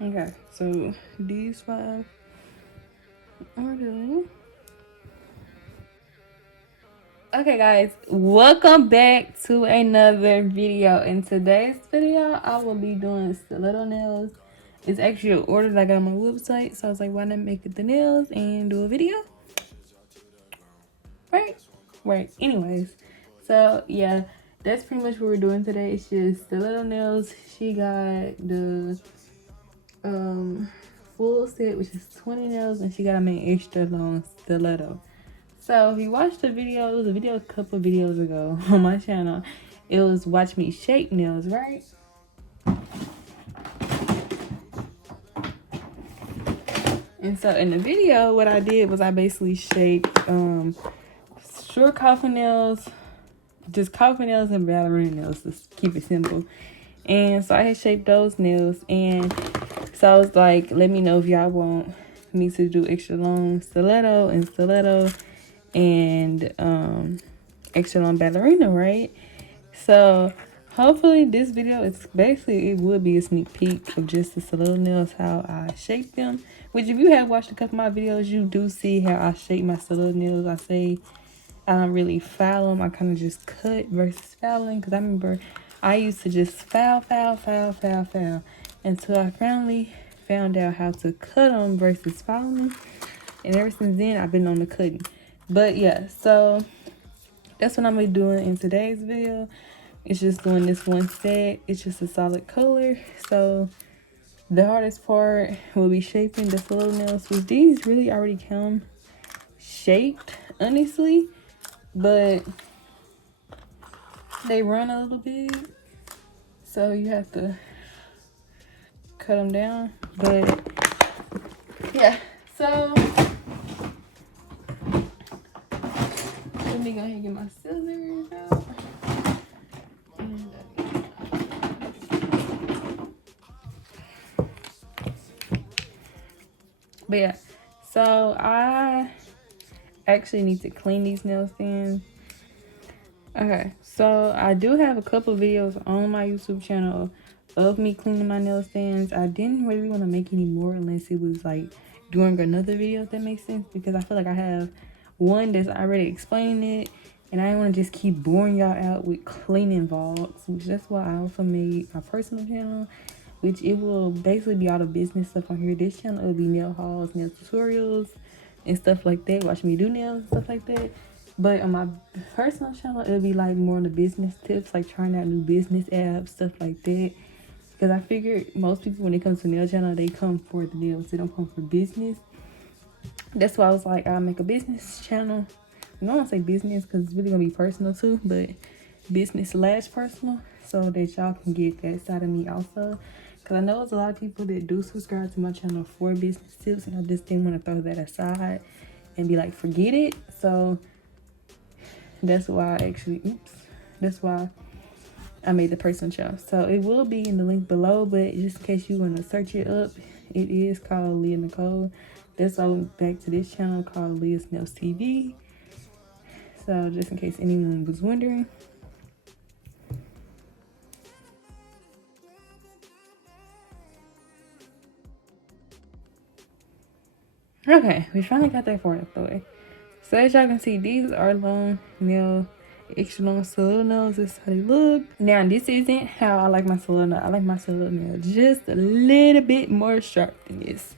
Okay, so these 5 are done. Okay guys, welcome back to another video. In today's video, I will be doing stiletto nails. It's actually an order that I got on my website, so I was like, why not make it the nails and do a video? Right. Anyways, so yeah, that's pretty much what we're doing today. It's just stiletto nails. She got the full set, which is 20 nails, and she got them in extra long stiletto. So if you watched the video, it was a video a couple videos ago on my channel. It was watch me shape nails, right? And so in the video, what I did was I basically shaped short coffin nails, just coffin nails and ballerina nails, to keep it simple. And so I had shaped those nails, and so I was like, let me know if y'all want me to do extra long stiletto and extra long ballerina, right? So hopefully this video is basically, it would be a sneak peek of just the stiletto nails, how I shape them. Which if you have watched a couple of my videos, you do see how I shape my stiletto nails. I say I don't really file them. I kind of just cut versus filing, because I remember I used to just file until I finally found out how to cut them versus filing them. And ever since then, I've been on the cutting. But yeah, so that's what I'm gonna be doing in today's video. It's just doing this one set. It's just a solid color. So the hardest part will be shaping the stiletto nails, which these really already come shaped, honestly, but they run a little bit, so you have to cut them down. But yeah, so let me go ahead and get my scissors out. But yeah, so I actually need to clean these nail stands. Okay, so I do have a couple videos on my YouTube channel of me cleaning my nail stands. I didn't really want to make any more unless it was like during another video, if that makes sense, because I feel like I have one that's already explaining it, and I didn't want to just keep boring y'all out with cleaning vlogs, which that's why I also made my personal channel, which it will basically be all the business stuff on here. This channel will be nail hauls, nail tutorials, and stuff like that. Watch me do nails and stuff like that. But on my personal channel, it'll be like more on the business tips, like trying out new business apps, stuff like that. Because I figured most people, when it comes to nail channel, they come for the nails. They don't come for business. That's why I was like, I'll make a business channel. I don't want to say business because it's really going to be personal too, but business/personal, so that y'all can get that side of me also. Because I know there's a lot of people that do subscribe to my channel for business tips, and I just didn't want to throw that aside and be like, forget it. So that's why that's why I made the personal channel. So it will be in the link below, but just in case you want to search it up, it is called Liyah Nicole. That's why I went back to this channel called Liyahs Nailz TV. So just in case anyone was wondering. Okay, we finally got that far out the way. So as y'all can see, these are long nail, extra long stiletto nails. This is how they look. Now this isn't how I like my stiletto nail. I like my stiletto nail just a little bit more sharp than this.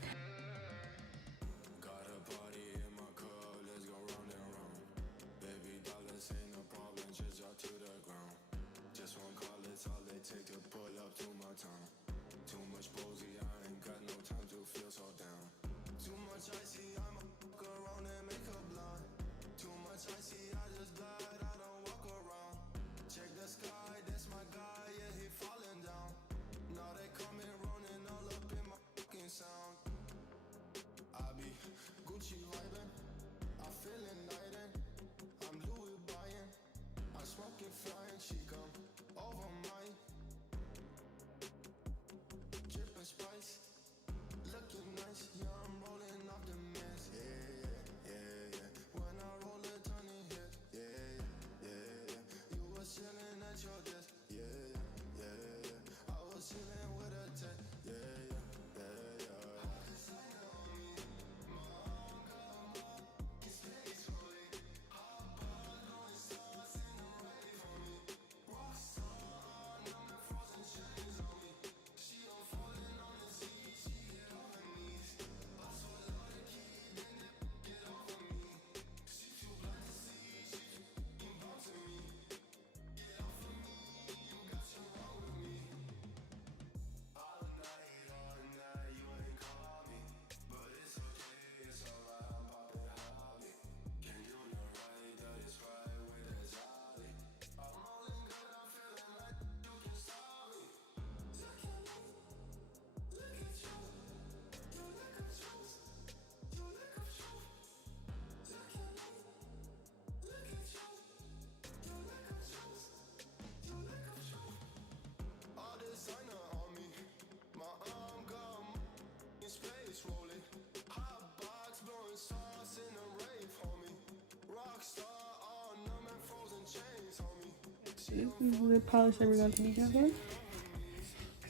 This is the polish that we're going to be using.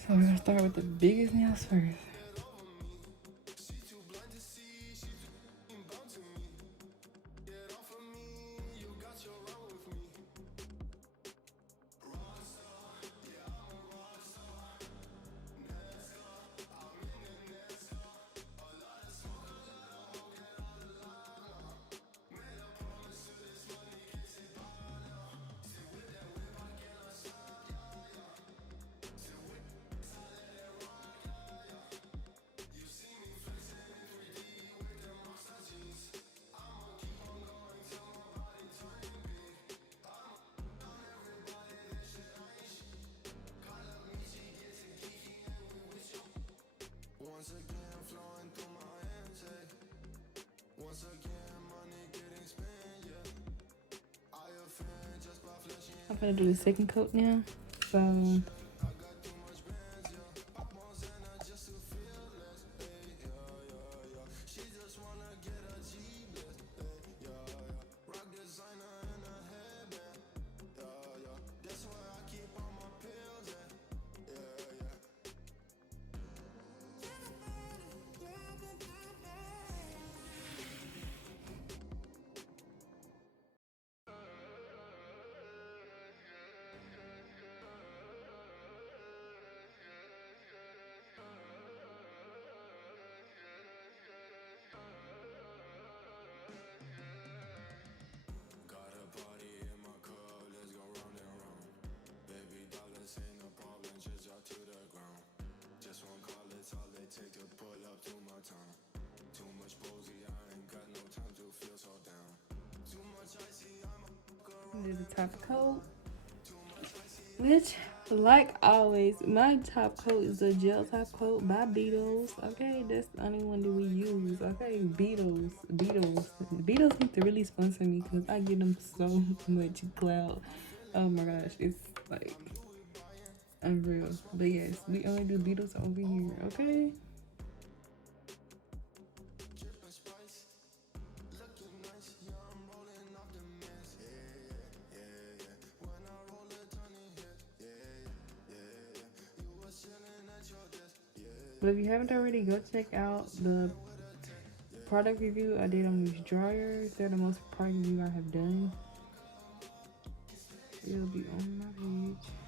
So we're gonna start with the biggest nails first. I'm gonna do the second coat now. So do the top coat, which, like always, my top coat is the gel top coat by Bettles. Okay, that's the only one that we use. Okay, Bettles. Bettles need to really sponsor me because I give them so much clout. Oh my gosh, it's like unreal. But yes, we only do Bettles over here. Okay. But if you haven't already, go check out the product review I did on these dryers. They're the most product review I have done. It'll be on my page.